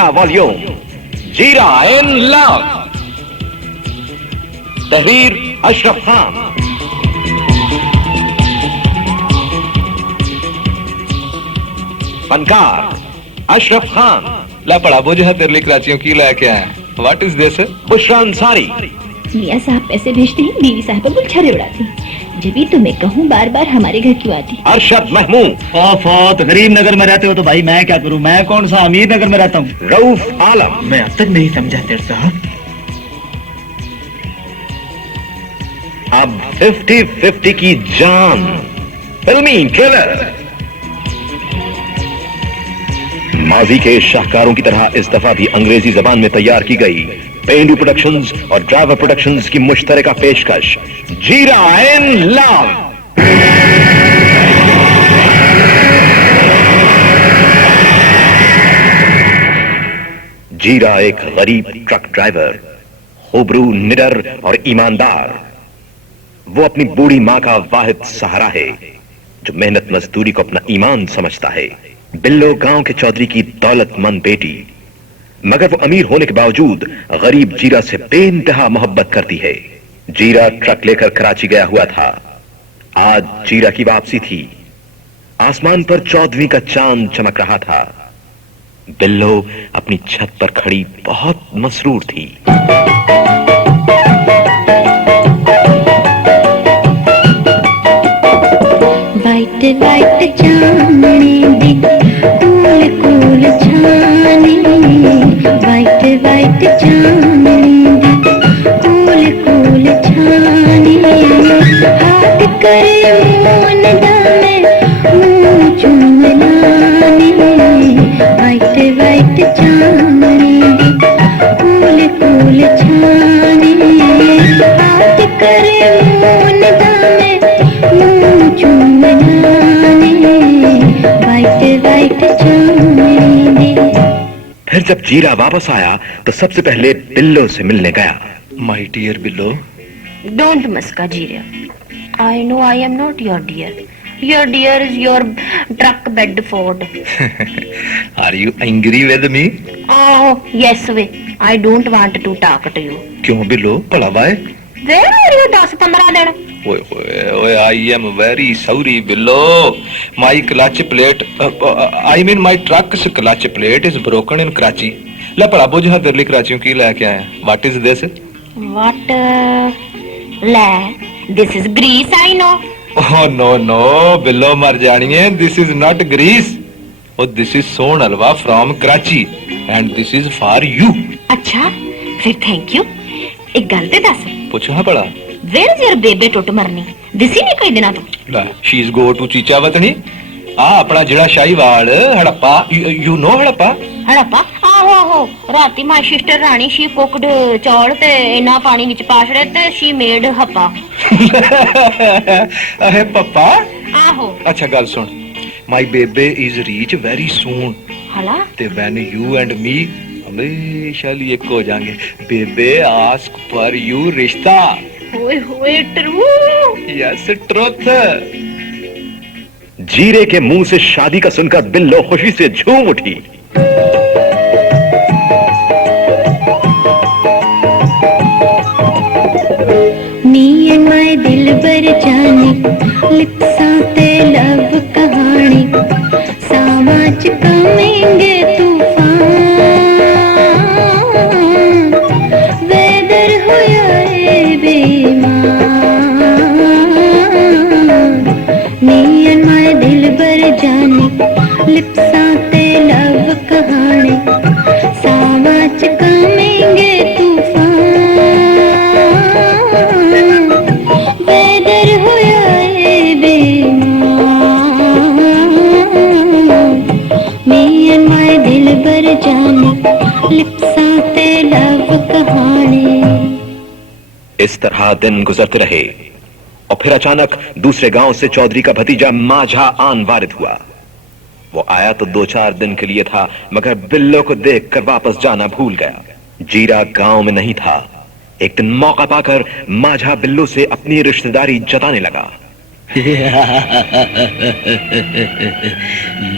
छठा वॉल्यूम जीरा in love. तहरीर अशरफ खान। फनकार अशरफ खान। ला पढ़ा बोझा तेरे लिए कराचियों की लेके आए। What is this? Bushra Ansari. मियाँ साहब पैसे भेजते हैं, बीवी साहब पर गुच्छरे उड़ाती हैं। जब भी तुम्हें कहूँ बार बार हमारे घर क्यों आती? अरशद महमूद। तो गरीब नगर में रहते हो तो भाई मैं क्या करूँ? मैं कौन सा अमीर नगर में रहता हूँ? रऊफ आलम। मैं अब तक नहीं समझा तेरे साहब। अब 50-50 की जान। फिल्मी किलर। माजी के शाहकारों की तरह इस दफा भी अंग्रेजी जबान में तैयार की गई पेंडू प्रोडक्शंस और ड्राइवर प्रोडक्शंस की मुश्तरका पेशकश जीरा इन लव। जीरा एक गरीब ट्रक ड्राइवर, खूबरू, निडर और ईमानदार। वो अपनी बूढ़ी मां का वाहिद सहारा है जो मेहनत मजदूरी को अपना ईमान समझता है। बिल्लो गांव के चौधरी की दौलतमंद बेटी, मगर वो अमीर होने के बावजूद गरीब जीरा से बेइंतहा मोहब्बत करती है। जीरा ट्रक लेकर कराची गया हुआ था। आज जीरा की वापसी थी। आसमान पर 14वीं का चांद चमक रहा था। बिल्लो अपनी छत पर खड़ी बहुत मसरूर थी। वाइट वाइट चांदनी दी कूल कूल छानी, वाइट वाइट चांदनी दी कूल कूल छानी। हाथ करे मोन दाने मुंह चूम लानी, वाइट वाइट चांदनी दी कूल कूल छानी। हाथ करे मोन दाने मुंह चूम लानी, वाइट वाइट चांदनी दी। फिर जब जीरा वापस आया तो सबसे पहले बिल्लो से मिलने गया। माय डियर बिल्लो। Don't muska Jiria. I know I am not your dear. Your dear is your truck Bedford. Are you angry with me? Oh, yes way. I don't want to talk to you. क्यों बिल्लो? भला वाय? Where are you 10-15 दिन? ओए ओए ओए, I am very sorry बिल्लो. My clutch plate, I mean my truck's clutch plate is broken in Karachi. ला पढ़ा बोझा तेरे लिए कराचियों की लेके आए। What is this? What? La, this is Greece, I know. Oh no no, बिल्लो मर जानी है। This is not Greece. Oh, this is Son halwa from Karachi and this is for you. अच्छा, फिर thank you. एक गल ते दस। पूछो हाँ पढ़ा। Where is your baby टुट मरनी? दिसी नहीं कई दिना तो। ला, she is go to Chichawatni. अपना जिला शाहीवाल हड़प्पा, you know हड़प्पा? हड़प्पा? आहो आहो, राती my sister Rani she cooked चौल ते इना पानी विच पा छड़े ते शी मेड हप्पा। अहे पप्पा? आहो। अच्छा गल सुन, my baby is reach very soon. हला? ते when you and me हमेशा लिए एक हो जाएंगे। बेबे ask for you रिश्ता। होए होए ट्रू। Yes, truth. जीरे के मुंह से शादी का सुनकर बिल्लो खुशी से झूम उठी। Me and my दिलबर जाने लिप्सां ते लव कहानी, सामाच कमेंगे तूफान, वेदर होया है बेईमान। Me and my दिलबर जाने लिप्सां ते लव कहानी, सामाच कमेंगे तूफान, वेदर होया है बेईमान। Me and my दिलबर जाने लिप्सां ते लव कहानी। इस तरह दिन गुजरते रहे और फिर अचानक दूसरे गांव से चौधरी का भतीजा माझा आन वारिद हुआ। वो आया तो 2-4 दिन के लिए था, मगर बिल्लो को देखकर वापस जाना भूल गया। जीरा गांव में नहीं था। एक दिन मौका पाकर माझा बिल्लो से अपनी रिश्तेदारी जताने लगा।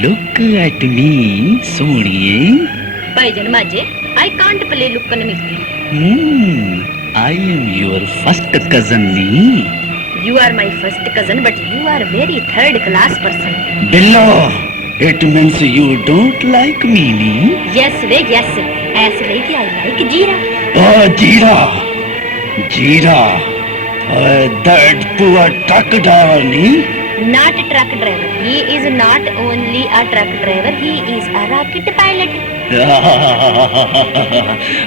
Look at me, सोनिए। Baijan Maje, I can't play Lukkan Miki. I am your first cousin, nee. You are my first cousin, but you are a very third class person. Billo, it means you don't like me, nee. Yes, yes. As like I like Jeera. Oh, Jeera. That poor truck driver, nee. Not a truck driver. He is not only a truck driver, he is a rocket pilot.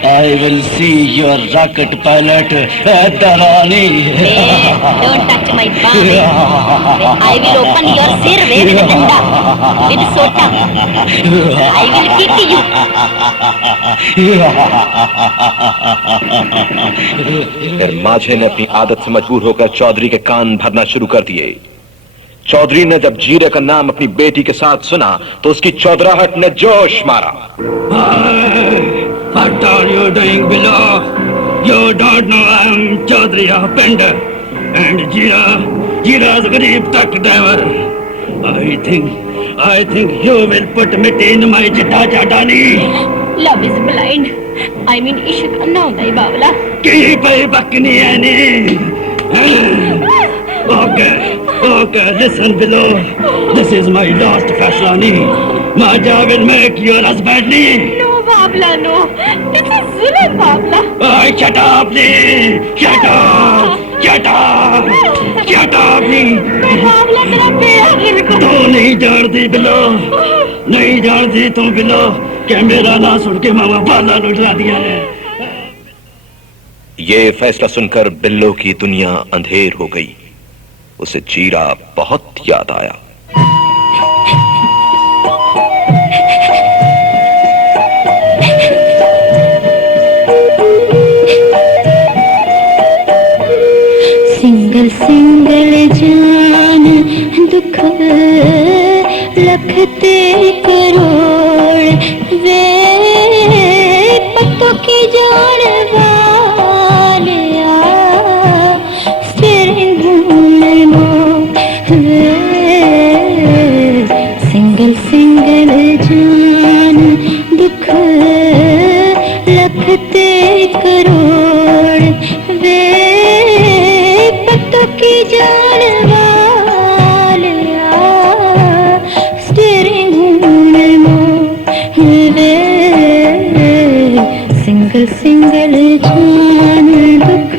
I will see your rocket pilot, Darani. Don't touch my palm. I will open your sirve with danda, with sota. I will kick you. फिर माझे ने अपनी आदत से मजबूर होकर चौधरी के कान भरना शुरू कर दिए। चौधरी ने जब जीरे का नाम अपनी बेटी के साथ सुना तो उसकी चौधराहट ने जोश मारा। What are you doing below? You don't know I am Chaudhary of Pender and Jeera is a garib truck driver. I think you will put meat in my jadani. Love is blind. I mean, ishq no dai babla. Ki pai bakni ani. Okay, listen below. This is my last Fashlani. Maja will make your husband nee. No, Babla, no. This is Zulum, Babla. Shut up, nee. Shut up, nee. Babla, तेरा बेड़ा गिर तू नहीं जानती below, नहीं जानती तू below, क्या मेरा ना सुन के मामा बाला लुटा दिया है। ये फैसला सुनकर बिल्लो की दुनिया अंधेर हो गई। उसे जीरा बहुत याद आया। सिंगल जान दुख लखते करोड़ वे पत्तों की जान वालिया तेरे भूल मो सिंगल जान दुख लखते करोड़ वे पत्तों की जान वालिया तेरे भूल मो सिंगल जान दुख।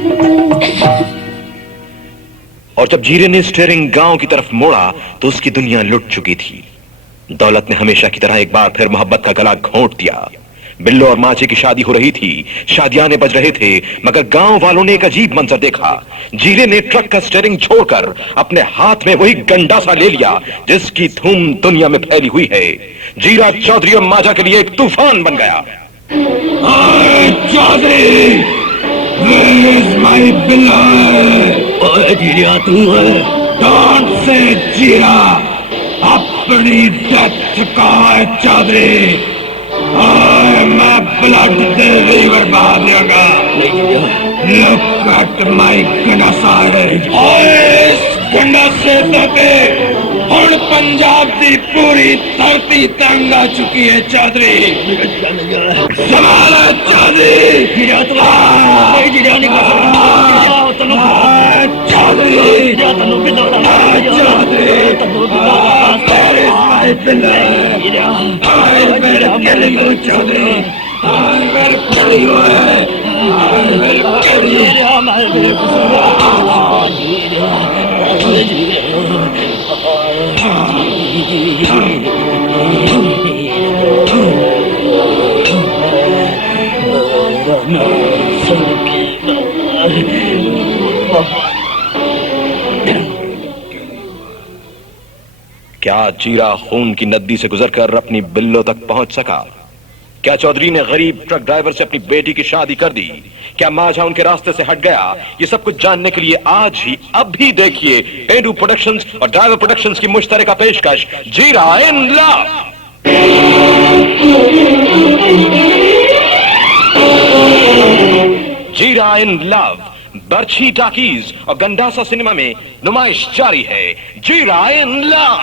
और जब जीरे ने स्टीयरिंग गांव की तरफ मोड़ा तो उसकी दुनिया लुट चुकी थी। दौलत ने हमेशा की तरह एक बार फिर मोहब्बत का गला घोंट दिया। बिल्लो और माचे की शादी हो रही थी, शादियाने बज रहे थे, मगर गांव वालों ने एक अजीब मंजर देखा। जीरे ने ट्रक का स्टीयरिंग छोड़कर अपने हाथ में वही गंडासा ले लिया जिसकी धूम दुनिया में फैली हुई है। जीरा चौधरी और माजा के लिए एक तूफान बन गया। Chaudhary, where is my Billo? ओए जीरा तू है? Don't say जीरा, अपनी डेथ का है चौधरी। मैं ब्लड दे लीवर बाहर लेगा। Look at my गंडासा। इस गंडासे पे ਹੁਣ पंजाब की पूरी धरती तंग आ चुकी है चौधरी। संभालो चौधरी। क्या जीरा खून की नदी से गुजरकर अपनी बिल्लो तक पहुंच सका? क्या चौधरी ने गरीब ट्रक ड्राइवर से अपनी बेटी की शादी कर दी? क्या माझा उनके रास्ते से हट गया? ये सब कुछ जानने के लिए आज ही अब भी देखिए पेंडू प्रोडक्शंस और ड्राइवर प्रोडक्शंस की मुश्तरका पेशकश जीरा इन लव। जीरा इन लव बर्छी टाकीज और गंडासा सिनेमा में नुमाइश जारी है। जीरा इन लव।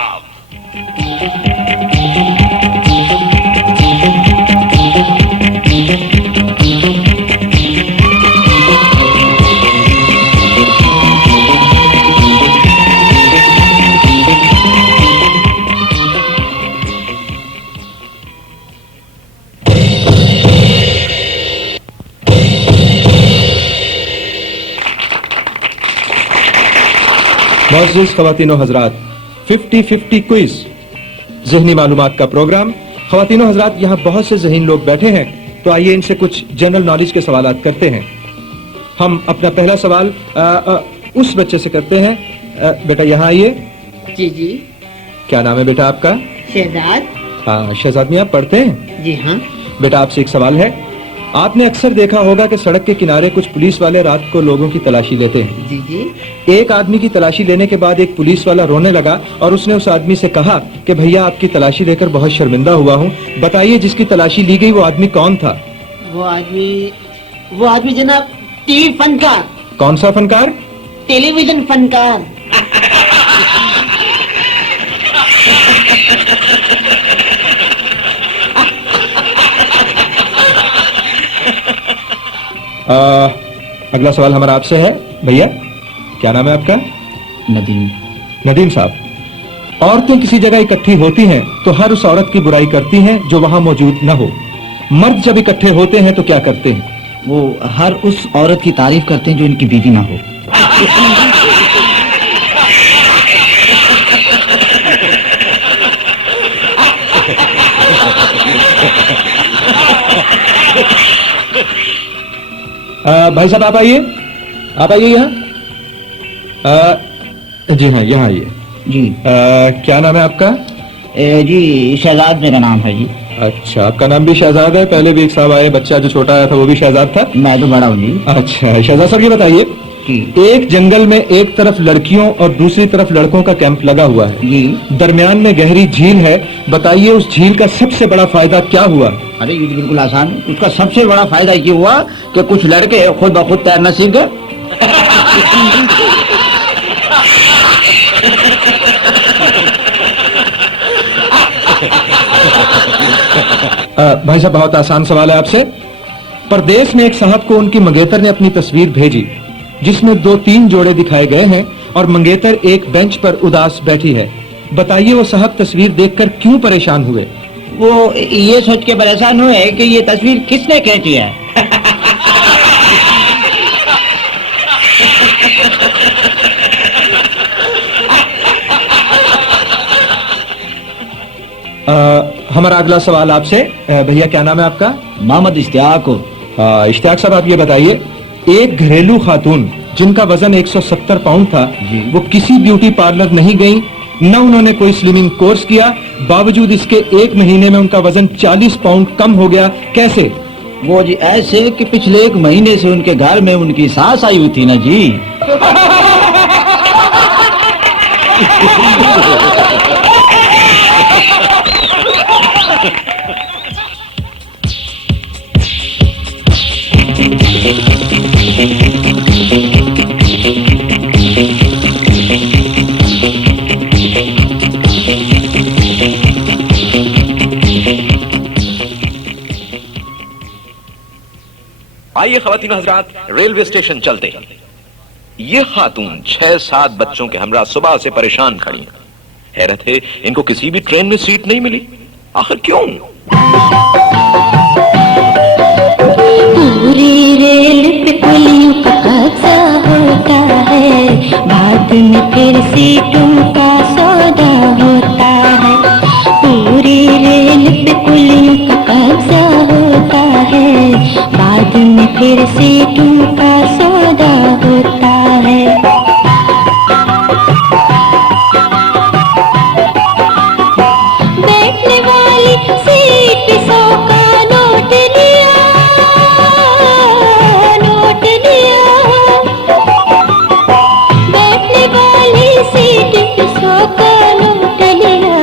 मुअज़्ज़िज़ ख़वातीनो हज़रात, 50-50 क्विज, ज़हनी मालूमात का प्रोग्राम। ख़वातीनो हज़रात, यहाँ बहुत से ज़हीन लोग बैठे हैं, तो आइए इनसे कुछ जनरल नॉलेज के सवालात करते हैं। हम अपना पहला सवाल उस बच्चे से करते हैं। बेटा यहाँ आइए। जी जी। क्या नाम है बेटा आपका? शहजाद। हाँ, शहजाद मियाँ पढ़ते हैं? जी हाँ। बेटा आपसे एक सवाल है। आपने अक्सर देखा होगा कि सड़क के किनारे कुछ पुलिस वाले रात को लोगों की तलाशी लेते हैं। जी जी। एक आदमी की तलाशी लेने के बाद एक पुलिस वाला रोने लगा और उसने उस आदमी से कहा कि भैया आपकी तलाशी लेकर बहुत शर्मिंदा हुआ हूँ, बताइए जिसकी तलाशी ली गई वो आदमी कौन था? वो आदमी जनाब टीवी फनकार। कौन सा फनकार? टेलीविजन फनकार। अगला सवाल हमारा आपसे है। भैया क्या नाम है आपका? नदीम। नदीम साहब, औरतें किसी जगह इकट्ठी होती हैं तो हर उस औरत की बुराई करती हैं जो वहां मौजूद न हो। मर्द जब इकट्ठे होते हैं तो क्या करते हैं? वो हर उस औरत की तारीफ करते हैं जो इनकी बीवी ना हो। भाई साहब आप आइए यहाँ। जी हाँ, यहाँ आइए जी। क्या नाम है आपका? जी शहजाद मेरा नाम है जी। अच्छा, आपका नाम भी शहजाद है? पहले भी एक साहब आए, बच्चा जो छोटा आया था वो भी शहजाद था? मैं तो बड़ा हूँ जी। अच्छा शहजाद साहब, ये बताइए एक जंगल में एक तरफ लड़कियों और दूसरी तरफ लड़कों का कैंप लगा हुआ है जी। दरमियान में गहरी झील है, बताइए उस झील का सबसे बड़ा फायदा क्या हुआ? अरे ये तो बिल्कुल आसान। उसका सबसे बड़ा फायदा ये हुआ कि कुछ लड़के खुद ब खुद तैरना सीख गए। भाई साहब बहुत आसान सवाल है आपसे। परदेश में एक साहब को उनकी मंगेतर ने अपनी तस्वीर भेजी जिसमें 2-3 जोड़े दिखाए गए हैं और मंगेतर एक बेंच पर उदास बैठी है, बताइए वो साहब तस्वीर देखकर क्यों परेशान हुए? वो ये सोच के परेशान हुए कि ये तस्वीर किसने खींची है। हमारा अगला सवाल आपसे। भैया क्या नाम है आपका? मोहम्मद इश्तियाक। इश्तियाक साहब आप ये बताइए, एक घरेलू खातून जिनका वजन 170 पाउंड था वो किसी ब्यूटी पार्लर नहीं गई, न उन्होंने कोई स्लिमिंग कोर्स किया, बावजूद इसके 1 महीने में उनका वजन 40 पाउंड कम हो गया, कैसे? वो जी ऐसे कि पिछले 1 महीने से उनके घर में उनकी सांस आई हुई थी ना जी। आइए ख़वातीन हज़रात, रेलवे स्टेशन चलते हैं। ये खातून 6-7 बच्चों के हमरा सुबह से परेशान खड़ी हैं। हैरत है इनको किसी भी ट्रेन में सीट नहीं मिली, आखिर क्यों? पूरी रेल पे पुलियों का कब्जा होता है, बाद में फिर सीटों का सौदा होता है। पूरी रेल पे पुलियों का कब्जा होता है, बाद में फिर सीटों का सौदा होता है। बैठने वाली सीट पे 100 का नोट लिया, नोट लिया। बैठने वाली सीट पे 100 का नोट लिया।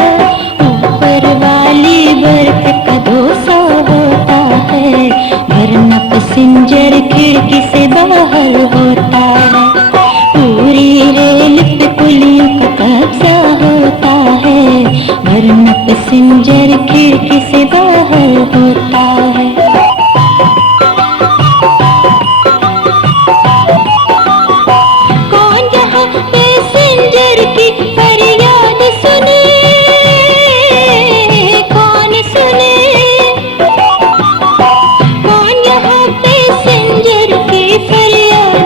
ऊपर वाली बर्थ का 200 होता है, वरना पैसेंजर खिड़की से बाहर होता है। पूरी रेल पे पुलियों का कब्जा होता है, वरना पैसेंजर खिड़की से बाहर होता है। कौन यहाँ पैसेंजर की फरियाद सुने, कौन सुने? कौन यहाँ पैसेंजर की फरियाद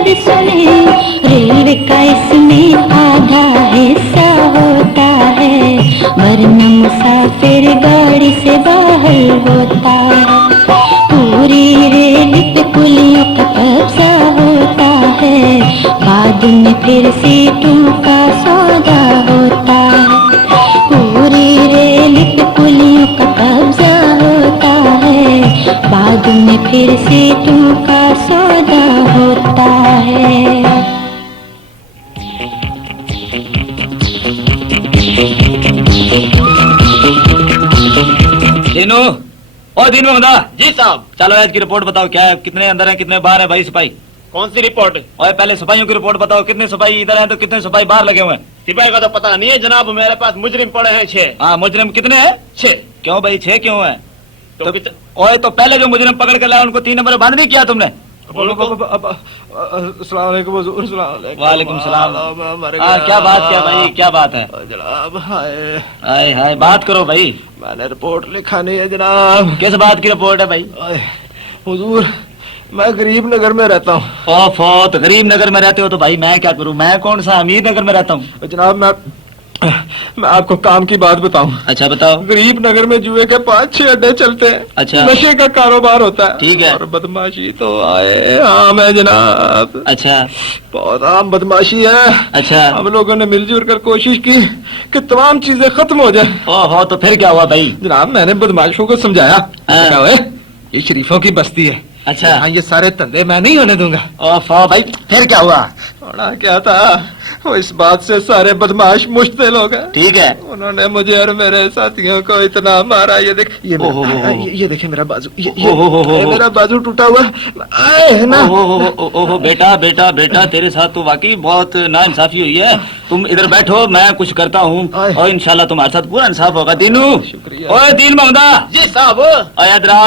फिर सीटों का सौदा होता है, पूरी रेल पे पुलियों का कब्जा होता है, बाद में फिर सीटों का सौदा होता है। दीनू, ओ दीनू बंदा, जी साहब। चलो आज की रिपोर्ट बताओ, क्या है, कितने अंदर है, कितने बाहर है भाई सिपाही? कौन सी रिपोर्ट? और पहले सिपाहियों की रिपोर्ट बताओ, कितने सिपाही इधर हैं तो कितने सिपाही बाहर लगे हुए हैं? सिपाही का तो पता नहीं है जनाब, मेरे पास मुजरिम पड़े हैं 6। हाँ, मुजरिम कितने हैं? 6। क्यों भाई 6 क्यों है? तो ओए, तो पहले जो मुजरिम पकड़ के लाया उनको 3 नंबर बंद नहीं किया तुमने? वालेकुम सलाम। हाँ, क्या बात, क्या भाई, क्या बात है जनाब? हाय हाय हाय, बात करो भाई। मैंने रिपोर्ट लिखा नहीं है जनाब। किस बात की रिपोर्ट है भाई? हुजूर, मैं गरीब नगर में रहता हूँ। ओफो, तो गरीब नगर में रहते हो तो भाई मैं क्या करूँ? मैं कौन सा अमीर नगर में रहता हूँ? जनाब, मैं आपको काम की बात बताऊं। अच्छा बताओ। गरीब नगर में जुए के 5-6 अड्डे चलते हैं। अच्छा। नशे का कारोबार होता है। ठीक है। और बदमाशी तो आए आम है जनाब। अच्छा। बहुत आम बदमाशी है। अच्छा। हम लोगों ने मिलजुल कर कोशिश की कि तमाम चीजें खत्म हो जाए। ओहो, तो फिर क्या हुआ भाई? जनाब, मैंने बदमाशों को समझाया, क्या हुआ, ये शरीफों की बस्ती है। अच्छा। यहाँ ये सारे धंधे मैं नहीं होने दूंगा। ओफो भाई, फिर क्या हुआ? होना क्या था, वो इस बात से सारे बदमाश मुश्तिल हो गए। ठीक है। उन्होंने मुझे और मेरे साथियों को इतना मारा, ये देख, ये देखे मेरा बाजू, ये मेरा बाजू टूटा हुआ है ना। ओहो बेटा बेटा बेटा, तेरे साथ तो वाकई बहुत नाइंसाफी हुई है। तुम इधर बैठो, मैं कुछ करता हूँ और इंशाल्लाह तुम्हारे साथ पूरा इंसाफ होगा। दीनू, ओए दीन मोहम्मदा। जी साहब।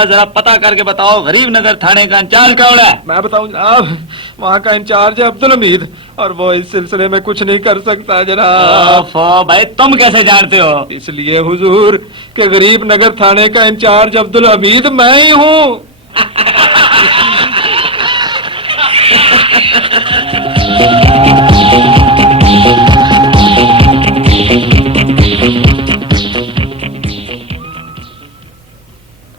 जरा पता करके बताओ, गरीब नगर थाने का इंचार्ज कौन है? मैं बताऊं जनाब, वहाँ का इंचार्ज है अब्दुल हमीद, और वो इस सिलसिले में कुछ नहीं कर सकता जनाब। ओफो भाई, तुम कैसे जानते हो? इसलिए हुजूर के गरीब नगर थाने का इंचार्ज अब्दुल हमीद मैं ही हूँ।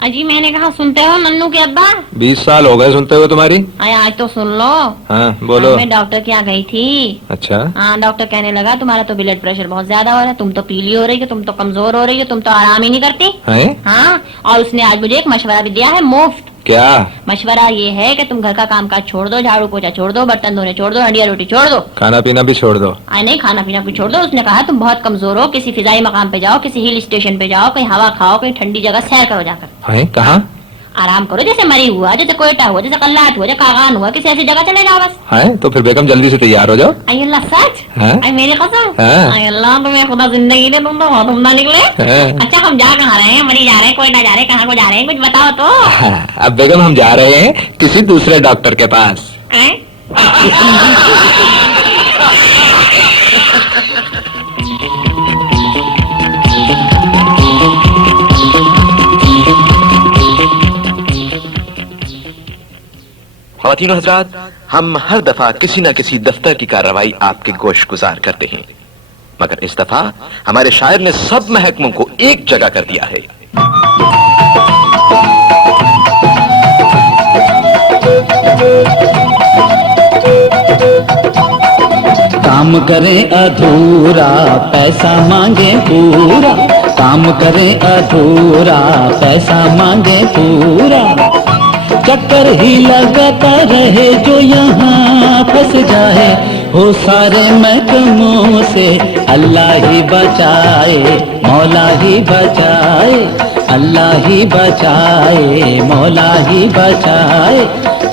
अजी, मैंने कहा सुनते हो नन्नू के अब्बा? 20 साल हो गए सुनते हुए तुम्हारी। अरे आज तो सुन लो। हाँ बोलो। मैं डॉक्टर के यहाँ गई थी। अच्छा। हाँ, डॉक्टर कहने लगा तुम्हारा तो ब्लड प्रेशर बहुत ज्यादा हो रहा है, तुम तो पीली हो रही हो, तुम तो कमजोर हो रही हो, तुम तो आराम ही नहीं करती। हैं? हाँ, और उसने आज मुझे एक मशवरा भी दिया है मुफ्त। क्या? मशवरा ये है कि तुम घर का कामकाज छोड़ दो, झाड़ू पोछा छोड़ दो, बर्तन धोने छोड़ दो, हंडिया रोटी छोड़ दो, खाना पीना भी छोड़ दो। नहीं, खाना पीना भी छोड़ दो। उसने कहा तुम बहुत कमजोर हो, किसी फिजाई मकाम पे जाओ, किसी हिल स्टेशन पे जाओ, कहीं हवा खाओ, कहीं ठंडी जगह सैर करो जाकर। हैं? कहाँ? आराम करो, जैसे मरी हुआ, जैसे कोयटा हुआ, जैसे कल्लाट हुआ, जैसे कागान हुआ, किसी ऐसी जगह चले जाओ बस। हैं? तो फिर बेगम जल्दी से तैयार हो जाओ। आई अल्लाह, सच? हाँ? आई मेरी कसम? हाँ। आई अल्लाह, तुम्हें खुदा जिंदगी दे, तुम तो बहुत उम्दा निकले। हाँ। अच्छा, हम जा कहाँ रहे हैं? मरी जा रहे हैं, कोयटा जा रहे हैं, कहाँ को जा रहे हैं, कुछ बताओ तो। हाँ, अब बेगम हम जा रहे हैं किसी दूसरे डॉक्टर के पास। हैं? ख्वातीन हजरात, हम हर दफा किसी न किसी दफ्तर की कार्रवाई आपके गोश गुजार करते हैं, मगर इस दफा हमारे शायर ने सब महकमों को एक जगह कर दिया है। काम करें अधूरा, पैसा मांगे पूरा, काम करें अधूरा, पैसा मांगे पूरा, चक्कर ही लगाता रहे जो यहाँ फंस जाए, हो सारे महकमों से अल्लाह ही बचाए, मौला ही बचाए, अल्लाह ही बचाए, मौला ही बचाए,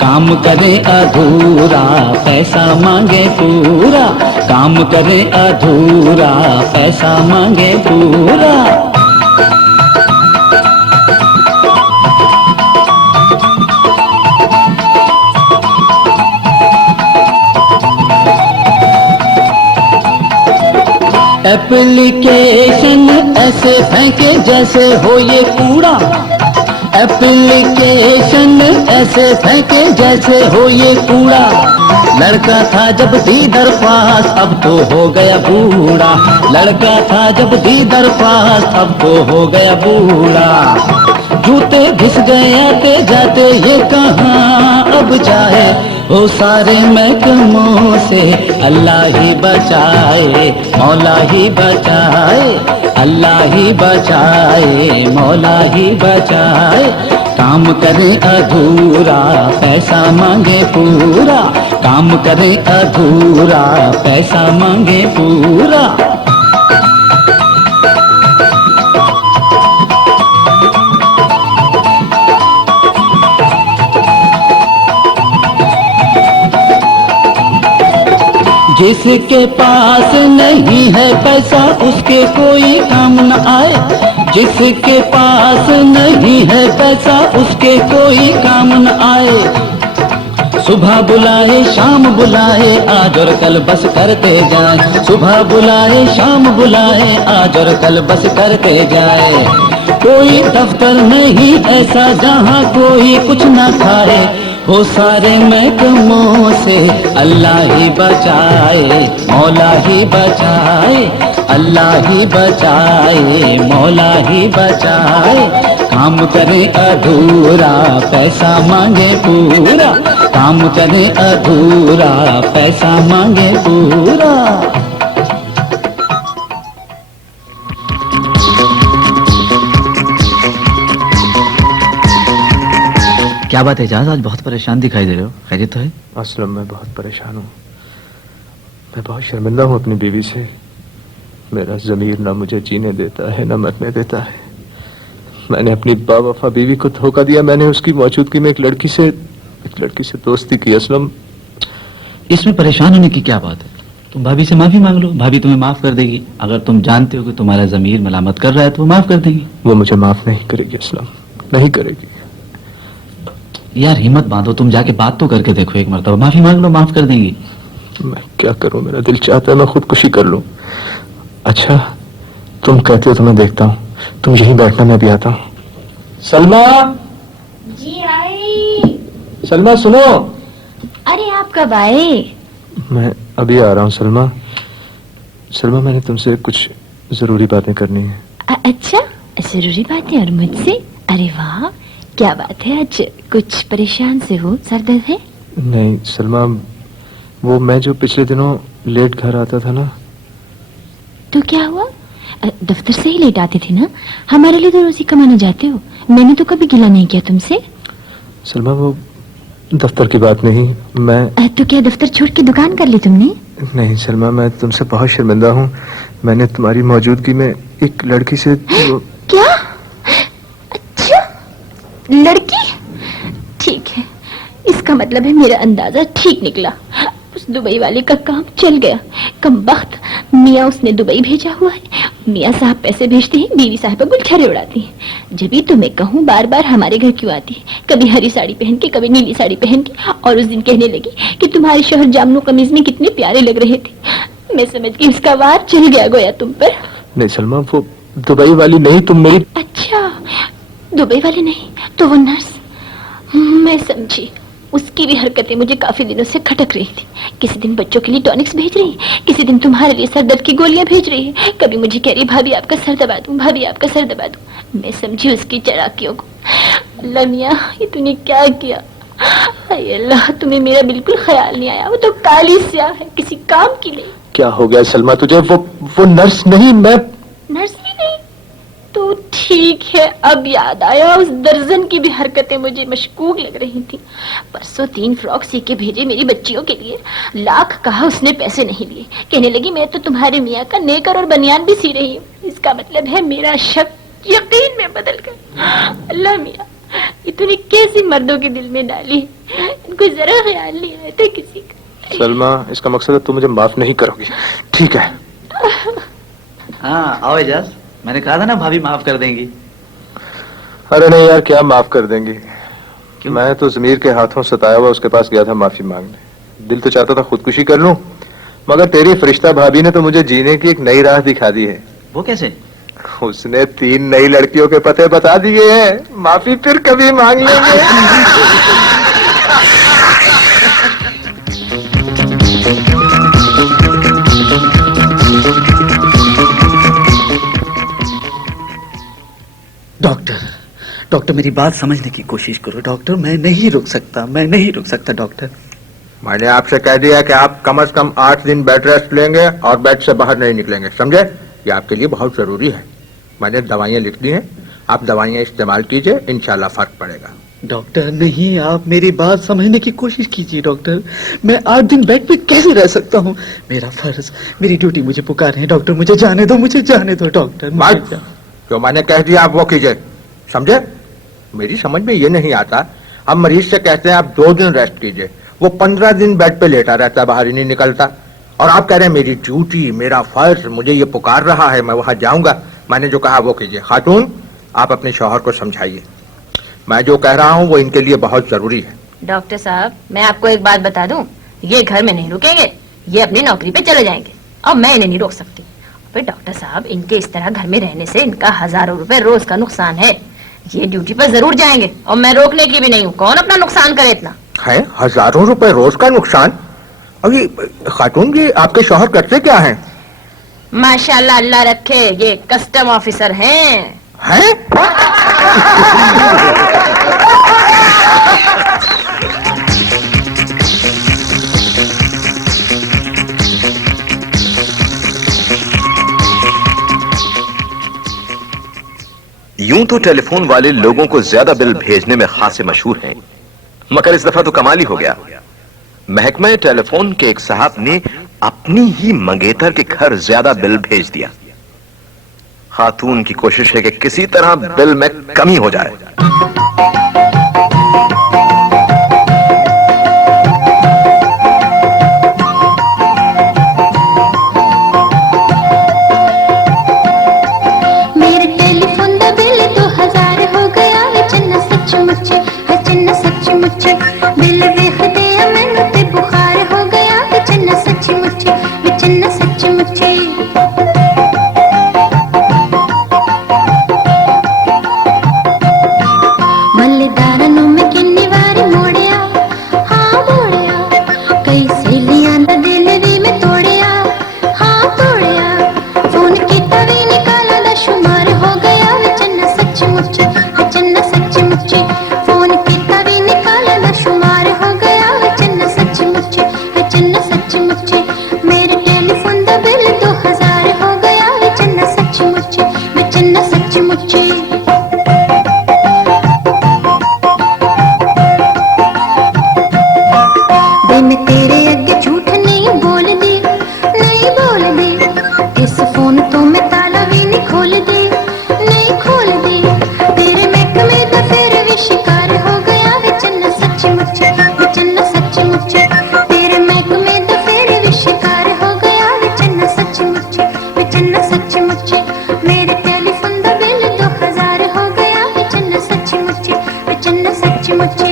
काम करें अधूरा, पैसा मांगे पूरा, काम करें अधूरा, पैसा मांगे पूरा। एप्लीकेशन ऐसे फेंके जैसे हो ये कूड़ा, एप्लीकेशन ऐसे फेंके जैसे हो ये कूड़ा, लड़का था जब दी दरख्वास्त अब तो हो गया बूढ़ा, लड़का था जब दी दरख्वास्त अब तो हो गया बूढ़ा, जूते घिस गए आते जाते ये कहाँ अब सब जाए, हो सारे महकमों से अल्लाह ही बचाए, मौला ही बचाए, अल्लाह ही बचाए, मौला ही बचाए। काम करे अधूरा पैसा मांगे पूरा, काम करे अधूरा पैसा मांगे पूरा। जिसके पास नहीं है पैसा उसके कोई काम न आए, जिसके पास नहीं है पैसा उसके कोई काम न आए। सुबह बुलाए शाम बुलाए आज और कल बस करते जाए, सुबह बुलाए शाम बुलाए आज और कल बस करते जाए। कोई दफ्तर नहीं ऐसा जहाँ कोई कुछ ना खाए, वो सारे महकमों से अल्लाह ही बचाए, मौला ही बचाए, अल्लाह ही बचाए, मौला ही बचाए। काम करे अधूरा पैसा मांगे पूरा, काम करे अधूरा पैसा मांगे पूरा। क्या बात है एजाज, आज बहुत परेशान दिखाई दे रहे हो, खैरियत तो है? असलम मैं बहुत परेशान हूँ, मैं बहुत शर्मिंदा हूँ अपनी बीवी से। मेरा ज़मीर ना मुझे जीने देता है ना मरने देता है। मैंने अपनी बावफा बीवी को धोखा दिया, मैंने उसकी मौजूदगी में एक लड़की से दोस्ती की। असलम इसमें परेशान होने की क्या बात है? तुम भाभी से माफी मांग लो, भाभी तुम्हें माफ कर देगी। अगर तुम जानते हो कि तुम्हारा ज़मीर मलामत कर रहा है तो वो माफ कर देगी। वो मुझे माफ नहीं करेगी असलम, नहीं करेगी। यार हिम्मत बांधो, तुम जाके बात तो करके देखो एक मरतबा, माफी मांग लो, माफ कर देंगी। मैं क्या करूं, मेरा दिल चाहता है मैं खुदकुशी कर लूं। अच्छा तुम कहते हो तो मैं देखता हूँ, तुम यहीं बैठना, मैं भी आता हूँ। सलमा जी आई। सलमा सुनो। अरे आप कब आए? मैं अभी आ रहा हूँ सलमा। सलमा मैंने तुमसे कुछ जरूरी बातें करनी है। अच्छा जरूरी बातें और मुझसे? अरे वाह क्या बात है, आज कुछ परेशान से हो, सर दर्द है? नहीं सलमा, वो मैं जो पिछले दिनों लेट घर आता था ना। तो क्या हुआ? दफ्तर से ही लेट आते थे ना, हमारे लिए तो रोजी कमाने जाते हो, मैंने तो कभी गिला नहीं किया तुमसे। सलमा वो दफ्तर की बात नहीं, मैं तो क्या दफ्तर छोड़ के दुकान कर ली तुमने? नहीं सलमा, मैं तुमसे बहुत शर्मिंदा हूँ। मैंने तुम्हारी मौजूदगी में एक लड़की से क्या? अच्छा लड़की, ठीक है, इसका मतलब है मेरा अंदाजा ठीक निकला। उस दुबई वाले का काम चल गया। कमबख्त मियाँ उसने दुबई भेजा हुआ है। मियाँ साहब पैसे भेजते हैं, बीवी साहब गुलछरे उड़ाती हैं। जब भी तुम्हें कहूँ बार बार हमारे घर क्यों आती है, कभी हरी साड़ी पहन के कभी नीली साड़ी पहन के, और उस दिन कहने लगी कि तुम्हारे शोहर जामनू कमीज में कितने प्यारे लग रहे थे। मैं समझ गई उसका वार चल गया गोया तुम पर। नहीं सलमा, वो दुबई वाली नहीं, तुम मेरी। अच्छा दुबई वाली नहीं तो वो नर्स, मैं समझी। उसकी भी हरकतें मुझे काफी दिनों से खटक रही थी। किसी दिन बच्चों के लिए टॉनिक्स भेज रही है, किसी दिन तुम्हारे लिए सर दर्द की गोलियां भेज रही है, कभी मुझे कह रही भाभी आपका सर दबा दूं, भाभी आपका सर दबा दूं। मैं समझी उसकी चलाकियों को। अल्लाह मियां ये तूने क्या किया? हाय अल्लाह, तुम्हें मेरा बिल्कुल ख्याल नहीं आया। वो तो काली स्याह है, किसी काम की नहीं। क्या हो गया सलमा तुझे? वो नर्स नहीं, मैं नर्स भी नहीं तो ठीक है। अब याद आया, उस दर्जन की भी हरकतें मुझे मशकूक लग रही थी। परसों 3 फ्रॉक सी के भेजे मेरी बच्चियों के लिए, लाख कहा उसने पैसे नहीं लिए। कहने लगी मैं तो तुम्हारे मियाँ का नेकर और बनियान भी सी रही हूँ। इसका मतलब है मेरा शक यकीन में बदल गया। अल्लाह मियाँ ये तूने कैसी मर्दों के दिल में डाली, इनको जरा ख्याल नहीं आया था किसी का। सलमा इसका मकसद है तुम मुझे माफ नहीं करोगी, ठीक है? हाँ आओ एजाज, मैंने कहा था ना भाभी माफ कर देंगी। अरे नहीं यार, क्या माफ कर देंगी? मैं तो ज़मीर के हाथों सताया हुआ उसके पास गया था माफी मांगने। दिल तो चाहता था खुदकुशी कर लूं, मगर तेरी फरिश्ता भाभी ने तो मुझे जीने की एक नई राह दिखा दी है। वो कैसे? उसने 3 नई लड़कियों के पते बता दिए हैं। माफी फिर कभी मांग लेंगे। डॉक्टर मेरी बात समझने की कोशिश करो डॉक्टर, मैं नहीं रुक सकता डॉक्टर। मैंने आपसे कह दिया कि आप कम से कम 8 दिन बेड रेस्ट लेंगे और बेड से बाहर नहीं निकलेंगे, समझे? ये आपके लिए बहुत जरूरी है। मैंने दवाइयाँ लिख दी हैं, आप दवाइयाँ इस्तेमाल कीजिए, इंशाल्लाह फर्क पड़ेगा। डॉक्टर नहीं, आप मेरी बात समझने की कोशिश कीजिए डॉक्टर। मैं 8 दिन बेड पे कैसे रह सकता हूँ? मेरा फर्ज, मेरी ड्यूटी मुझे पुकार है डॉक्टर, मुझे जाने दो डॉक्टर। जो मैंने कह दिया आप वो कीजिए, समझे? मेरी समझ में ये नहीं आता, हम मरीज से कहते हैं आप 2 दिन रेस्ट कीजिए, वो 15 दिन बेड पे लेटा रहता है, बाहर ही नहीं निकलता, और आप कह रहे हैं मेरी ड्यूटी, मेरा फर्ज, मुझे ये पुकार रहा है, मैं वहां जाऊंगा। मैंने जो कहा वो कीजिए। खातून, आप अपने शौहर को समझाइए, मैं जो कह रहा हूँ वो इनके लिए बहुत जरूरी है। डॉक्टर साहब, मैं आपको एक बात बता दूं, ये घर में नहीं रुकेंगे, ये अपनी नौकरी पे चले जाएंगे और मैं इन्हें नहीं रोक सकती। फिर डॉक्टर साहब, इनके इस तरह घर में रहने से इनका हजारों रुपए रोज का नुकसान है, ये ड्यूटी पर जरूर जाएंगे और मैं रोकने की भी नहीं हूँ। कौन अपना नुकसान करे इतना? है हजारों रुपए रोज का नुकसान? अभी खातून जी, आपके शौहर करते क्या हैं? माशाल्लाह, अल्लाह रखे, ये कस्टम ऑफिसर हैं। हैं? यूं तो टेलीफोन वाले लोगों को ज्यादा बिल भेजने में खासे मशहूर हैं, मगर इस दफा तो कमाल ही हो गया। महकमा टेलीफोन के एक साहब ने अपनी ही मंगेतर के घर ज्यादा बिल भेज दिया। खातून की कोशिश है कि किसी तरह बिल में कमी हो जाए। मेरे टेलीफोन का बिल 2000 हो गया है, चन्ना सचमुच है, चन्ना सचमुच बिल वेख दिया मैनू ते बुखार हो गया है, चन्ना सचमुच है, चन्ना सचमुच। मल्लेदारां नूं मैं किन्नी वार मोड़िया, हाँ मोड़िया, कई सहेलियां दा दिल भी मैं तोड़िया, हाँ तोड़िया, फोन कीता भी निकाला दा शुमार हो गया है, चन्ना सचमुच है, चन्ना सचमुच फोन कीता भी निकाला दा शुमार हो गया है, चन्ना सचमुच है, चन्ना सचमुच मेरे टेलीफोन दा बिल 2000 हो गया है, चन्ना सचमुच है, चन्ना सचमुच। वे मैं तेरे अगे झूठ नहीं बोलदी, नहीं बोलदी, इस फोन तो मैं ताला भी नहीं खोलदी, नहीं खोलदी, तेरे महकमे दा फिर भी शिकार हो गया है, चन्ना सचमुच है, चन्ना सचमुच तेरे महकमे दा फिर भी शिकार हो गया है, चन्ना सचमुच है, चन्ना सचमुच मेरे टेलीफोन दा बिल 2000 हो गया है, चन्ना सचमुच है, चन्ना सचमुच।